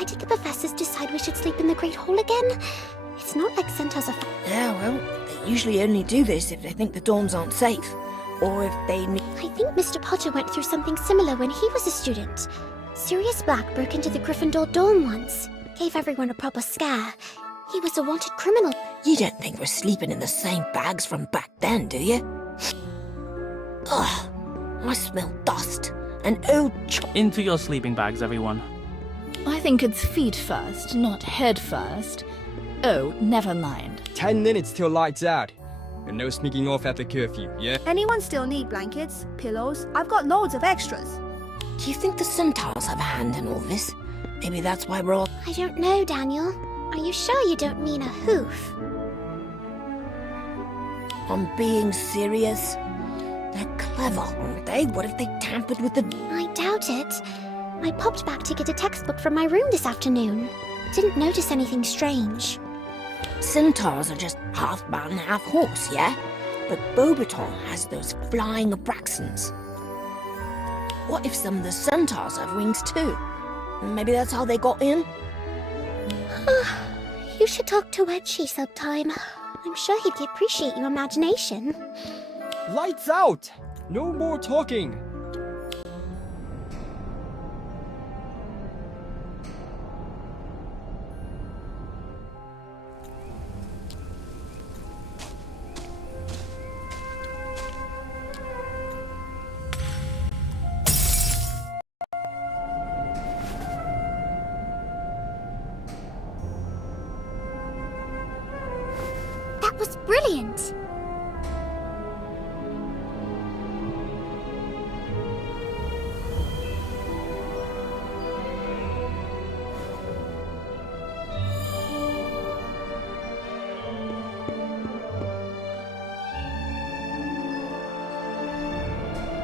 Why did the professors decide we should sleep in the Great Hall again? It's not like Centaurs are... Yeah, well, they usually only do this if they think the dorms aren't safe. Or if they need... I think Mr. Potter went through something similar when he was a student. Sirius Black broke into the Gryffindor dorm once. Gave everyone a proper scare. He was a wanted criminal. You don't think we're sleeping in the same bags from back then, do you? Ugh, I smell dust. And old Into your sleeping bags, everyone. I think it's feet first, not head first. Oh, never mind. 10 minutes till lights out. And no sneaking off at the curfew, yeah? Anyone still need blankets, pillows? I've got loads of extras. Do you think the Centaurs have a hand in all this? Maybe that's why we're all... I don't know, Daniel. Are you sure you don't mean a hoof? I'm being serious. They're clever, aren't they? What if they tampered with the... I doubt it. I popped back to get a textbook from my room this afternoon. Didn't notice anything strange. Centaurs are just half man, half horse, yeah? But Beaubaton has those flying Abraxans. What if some of the centaurs have wings too? Maybe that's how they got in? You should talk to Wedgie sometime. I'm sure he'd appreciate your imagination. Lights out! No more talking! That was brilliant!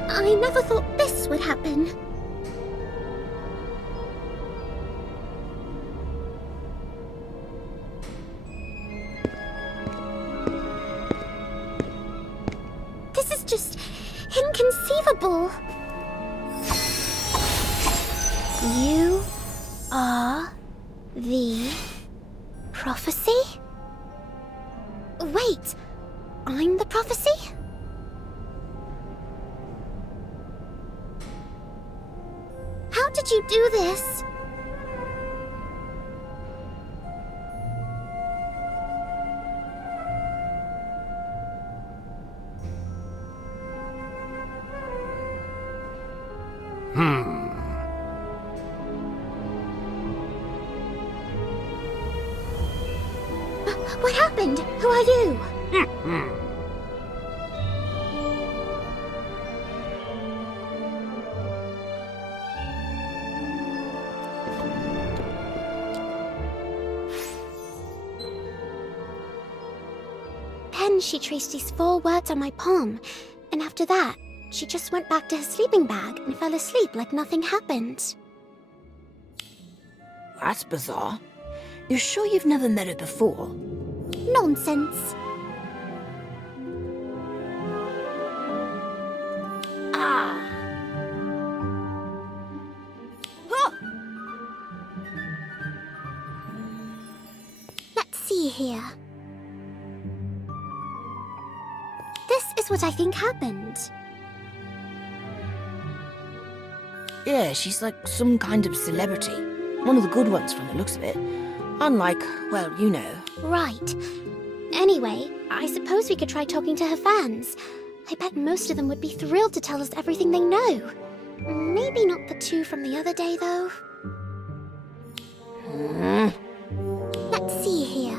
I never thought this would happen. This is just inconceivable. You are the prophecy? Wait, I'm the prophecy? How did you do this? What happened? Who are you? Then she traced these 4 words on my palm, and after that, she just went back to her sleeping bag and fell asleep like nothing happened. That's bizarre. You're sure you've never met her before? Nonsense. Ah! Huh! Let's see here. This is what I think happened. Yeah, she's like some kind of celebrity. One of the good ones from the looks of it. Unlike, well, you know. Right. Anyway, I suppose we could try talking to her fans. I bet most of them would be thrilled to tell us everything they know. Maybe not the 2 from the other day, though. Let's see here.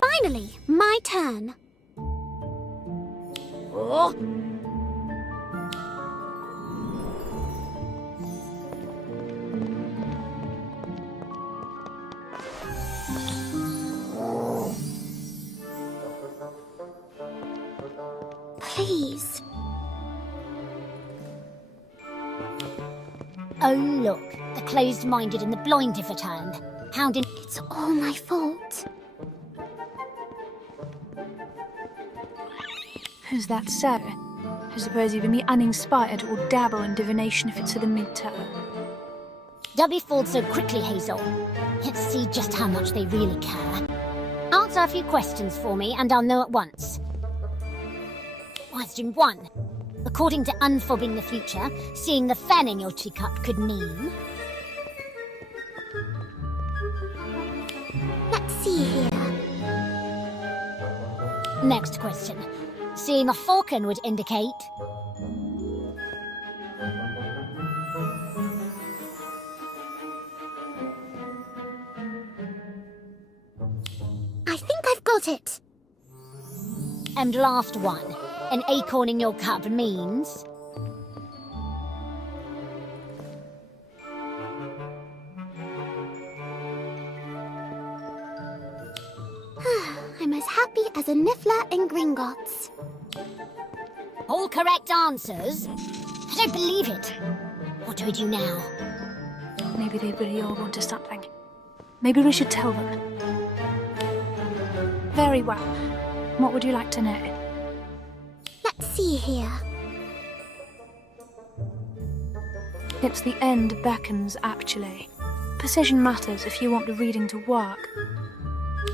Finally, my turn. Oh! Please. Oh, look. The closed-minded and the blind have returned. Hounding... It's all my fault. Who's that, sir? I suppose even the uninspired will dabble in divination if it's for the mid-term. Don't be fooled so quickly, Hazel. Let's see just how much they really care. Answer a few questions for me and I'll know at once. Question 1. According to unfobbing the future, seeing the fan in your teacup could mean... Let's see here. Next question. Seeing a falcon would indicate... I think I've got it. And last one. An acorn in your cup means... as happy as a Niffler in Gringotts. All correct answers? I don't believe it. What do we do now? Maybe they really all want to something. Maybe we should tell them. Very well. What would you like to know? Let's see here. It's the end beckons, actually. Precision matters if you want the reading to work.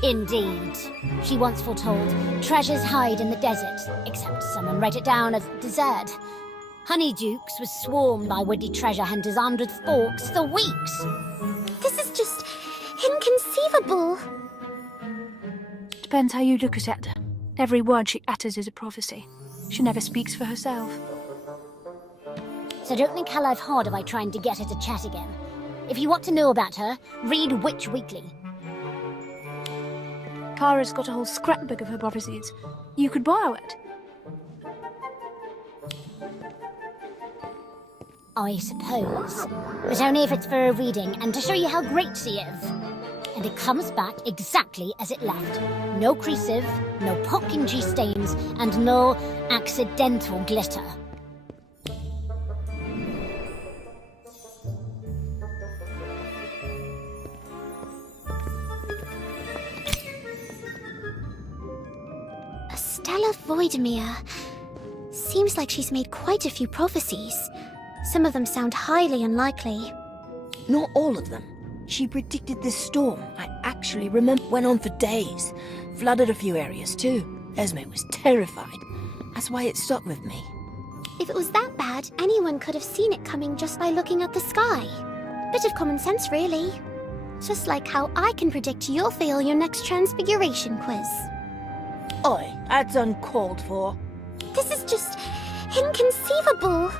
Indeed. She once foretold, treasures hide in the desert, except someone wrote it down as desert. Honeydukes was swarmed by would-be treasure hunters armed with forks for weeks. This is just inconceivable. Depends how you look at it. Every word she utters is a prophecy. She never speaks for herself. So don't think her life harder by trying to get her to chat again. If you want to know about her, read Witch Weekly. Kara's got a whole scrapbook of her prophecies. You could borrow it. I suppose. But only if it's for a reading and to show you how great she is. And it comes back exactly as it left. No creasive, no poking G-stains, and no accidental glitter. Stella Voidemere. Seems like she's made quite a few prophecies. Some of them sound highly unlikely. Not all of them. She predicted this storm. I actually remember. Went on for days. Flooded a few areas too. Esme was terrified. That's why it stuck with me. If it was that bad, anyone could have seen it coming just by looking at the sky. Bit of common sense, really. Just like how I can predict you'll fail your next Transfiguration quiz. Oi, that's uncalled for. This is just inconceivable.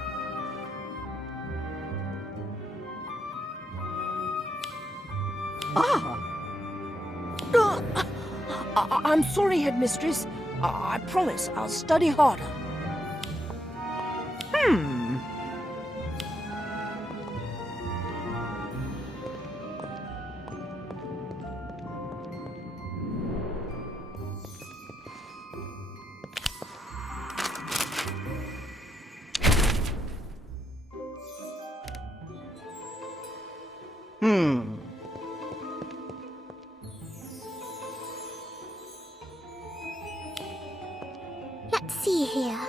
I'm sorry, Headmistress. I promise I'll study harder. Let's see here.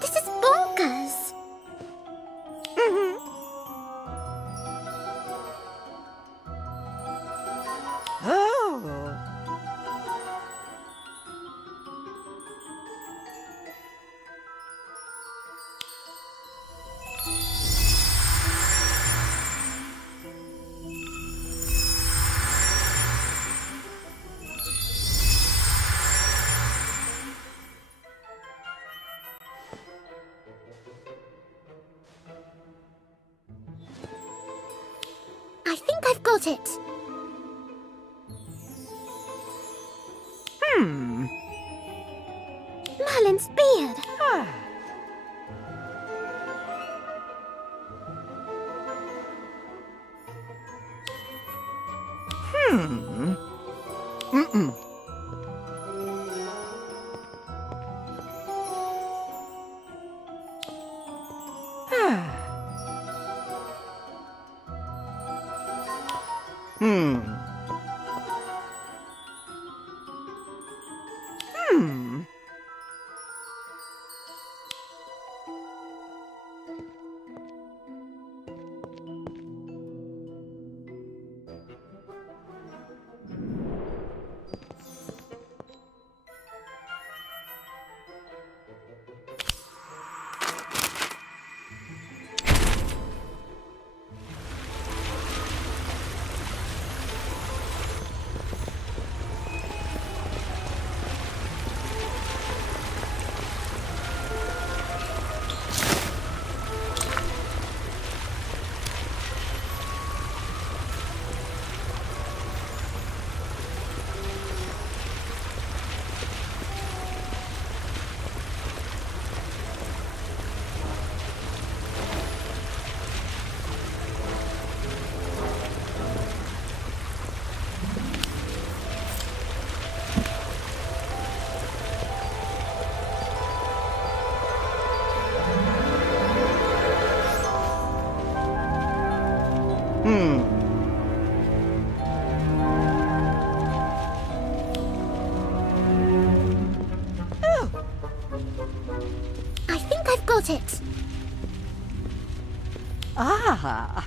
This is bonkers. I think I've got it. Merlin's beard. at it. Ah!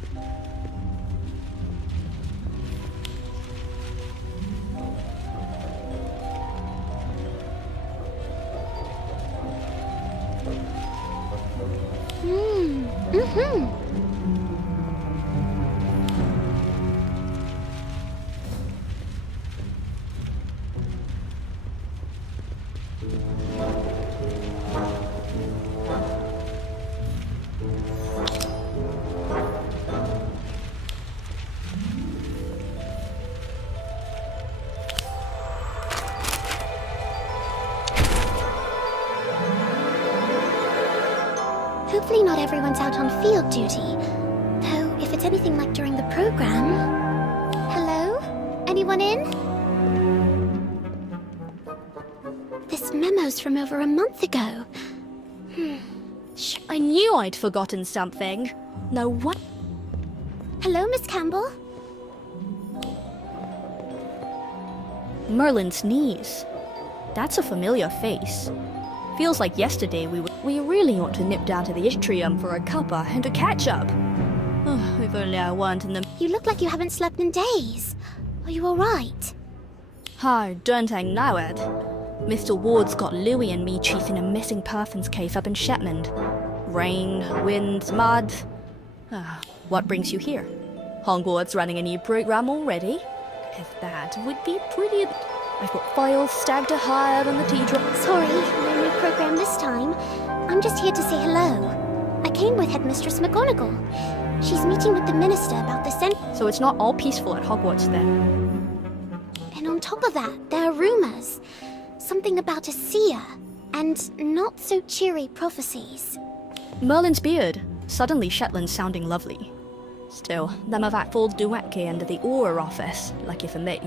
Hopefully not everyone's out on field duty. Though, if it's anything like during the program... Hello? Anyone in? This memo's from over a month ago. I knew I'd forgotten something. No what? Hello, Miss Campbell? Merlin's niece. That's a familiar face. Feels like yesterday we really ought to nip down to the Istrium for a cuppa and a catch-up. Oh, if only I weren't in the... You look like you haven't slept in days. Are you alright? I don't I know it. Mr. Ward's got Louis and me chasing a missing persons case up in Shetland. Rain, wind, mud. What brings you here? Hogwarts running a new program already? If that would be pretty... I've got files stacked higher than the tea-drum. Sorry, no new program this time. I'm just here to say hello. I came with Headmistress McGonagall. She's meeting with the Minister about the So it's not all peaceful at Hogwarts then? And on top of that, there are rumors. Something about a seer, and not so cheery prophecies. Merlin's beard. Suddenly Shetland sounding lovely. Still, them of that falls duetke under the Aura office, lucky for me.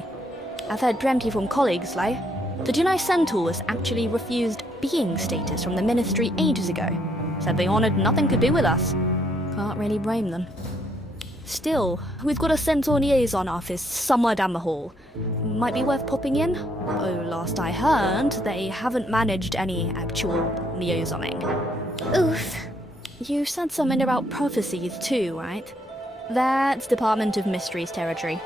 I've heard plenty from colleagues, like. Did you know Centaurs actually refused being status from the Ministry ages ago? Said they honoured nothing to do with us. Can't really blame them. Still, we've got a Centaur liaison office somewhere down the hall. Might be worth popping in? Oh, last I heard, they haven't managed any actual liaisoning. Oof. You said something about prophecies too, right? That's Department of Mysteries territory.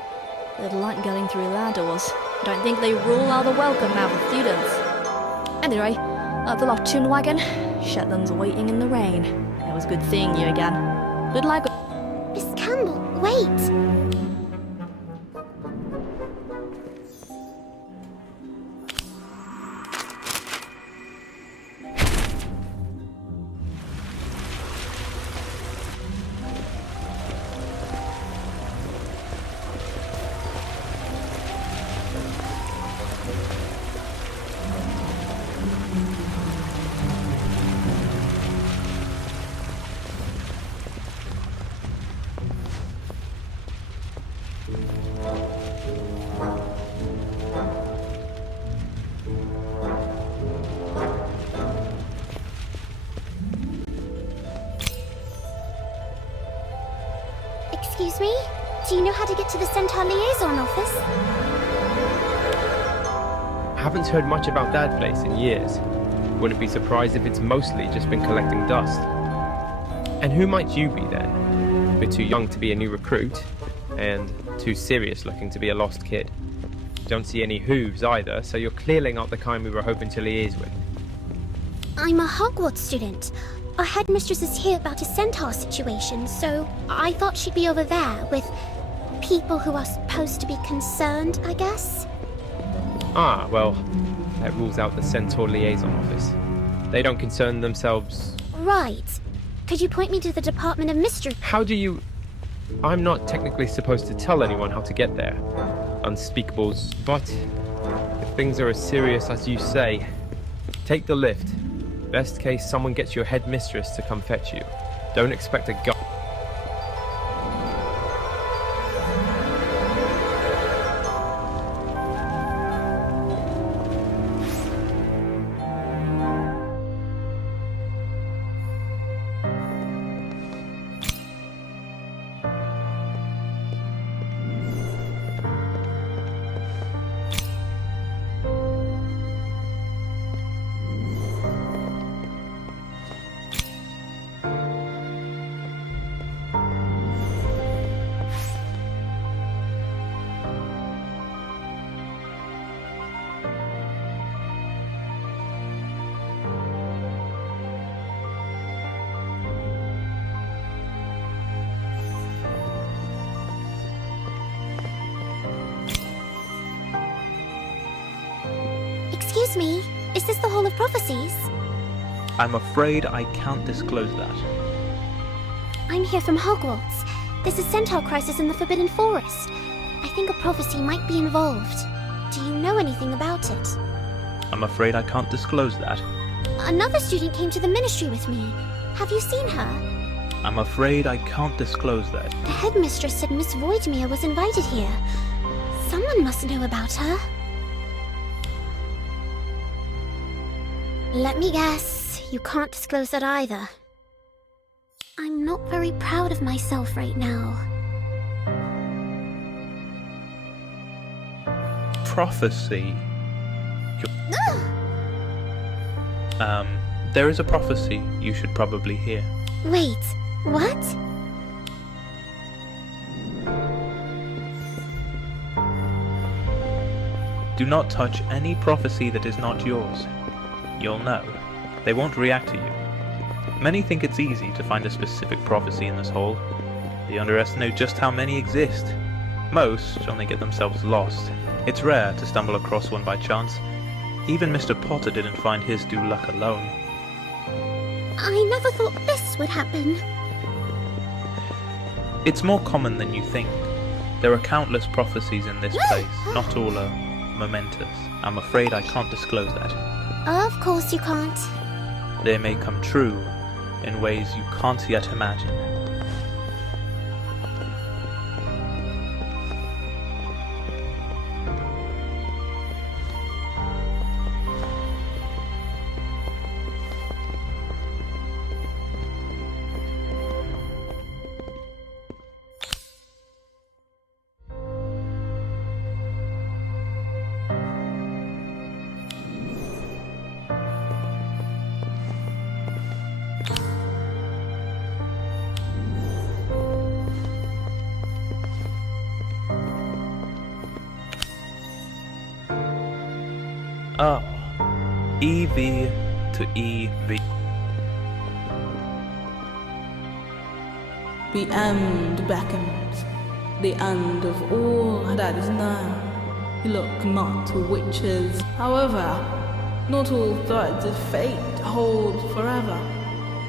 They'd like going through their doors. Don't think they rule out the welcome out of students. Anyway, the Lochun wagon. Shetland's waiting in the rain. It was good seeing you again. Good luck. Miss Campbell, wait! Excuse me? Do you know how to get to the Centaur Liaison office? Haven't heard much about that place in years. Wouldn't be surprised if it's mostly just been collecting dust. And who might you be then? A bit too young to be a new recruit, and too serious looking to be a lost kid. Don't see any hooves either, so you're clearly not the kind we were hoping to liaise with. I'm a Hogwarts student. Our headmistress is here about a centaur situation, so I thought she'd be over there with people who are supposed to be concerned, I guess? Ah, well, that rules out the Centaur Liaison Office. They don't concern themselves... Right. Could you point me to the Department of Mystery? How do you... I'm not technically supposed to tell anyone how to get there. Unspeakables, but if things are as serious as you say, take the lift. Best case, someone gets your headmistress to come fetch you. Don't expect a guy. Excuse me, is this the Hall of Prophecies? I'm afraid I can't disclose that. I'm here from Hogwarts. There's a centaur crisis in the Forbidden Forest. I think a prophecy might be involved. Do you know anything about it? I'm afraid I can't disclose that. Another student came to the ministry with me. Have you seen her? I'm afraid I can't disclose that. The headmistress said Miss Voidmere was invited here. Someone must know about her. Let me guess, you can't disclose that either. I'm not very proud of myself right now. Prophecy. There is a prophecy you should probably hear. Wait, what? Do not touch any prophecy that is not yours. You'll know. They won't react to you. Many think it's easy to find a specific prophecy in this hall. They underestimate just how many exist. Most only get themselves lost. It's rare to stumble across one by chance. Even Mr. Potter didn't find his due luck alone. I never thought this would happen. It's more common than you think. There are countless prophecies in this place. Not all are momentous. I'm afraid I can't disclose that. Of course you can't. They may come true in ways you can't yet imagine. Oh, EV to EV. The end beckons, the end of all that is known. Look not to witches. However, not all threads of fate hold forever.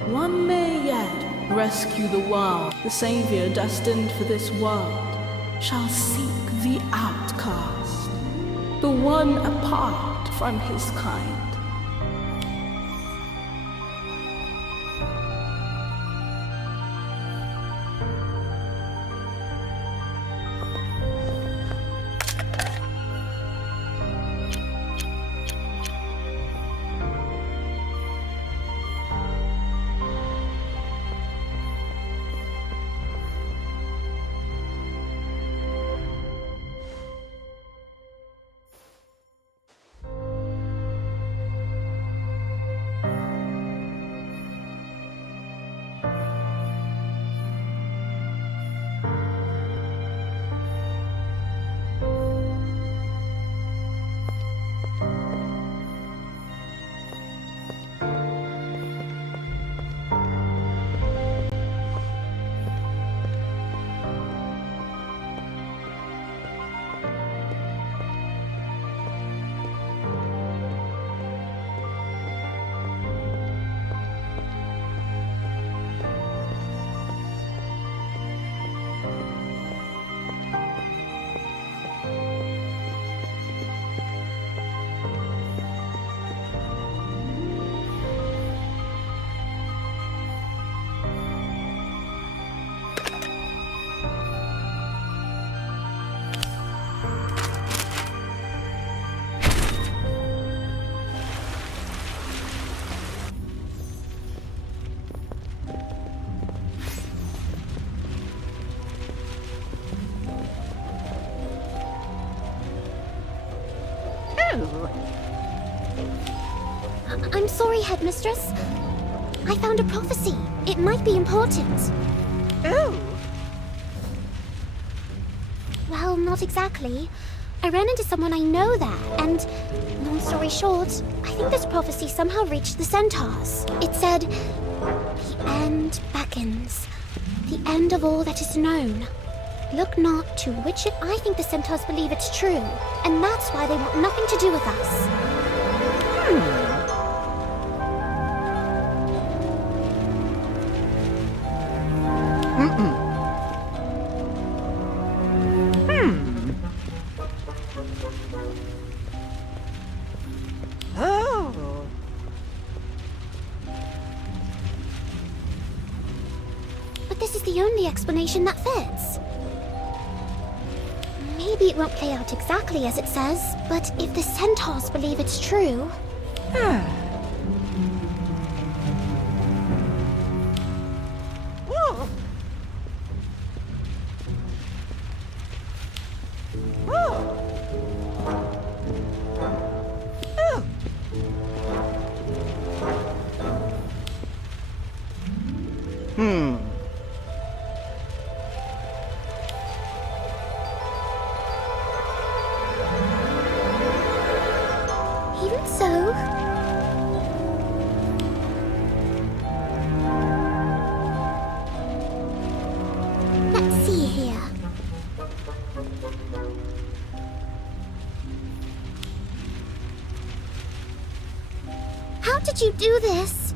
One may yet rescue the world. The savior destined for this world shall seek the outcast, the one apart from his kind. I'm sorry, Headmistress. I found a prophecy. It might be important. Oh. Well, not exactly. I ran into someone I know there, and long story short, I think this prophecy somehow reached the centaurs. It said, "The end beckons, the end of all that is known. Look not to which I think the centaurs believe it's true, and that's why they want nothing to do with us." But this is the only explanation that fits. Maybe it won't play out exactly as it says, but if the centaurs believe it's true... Even so... Let's see here. How did you do this?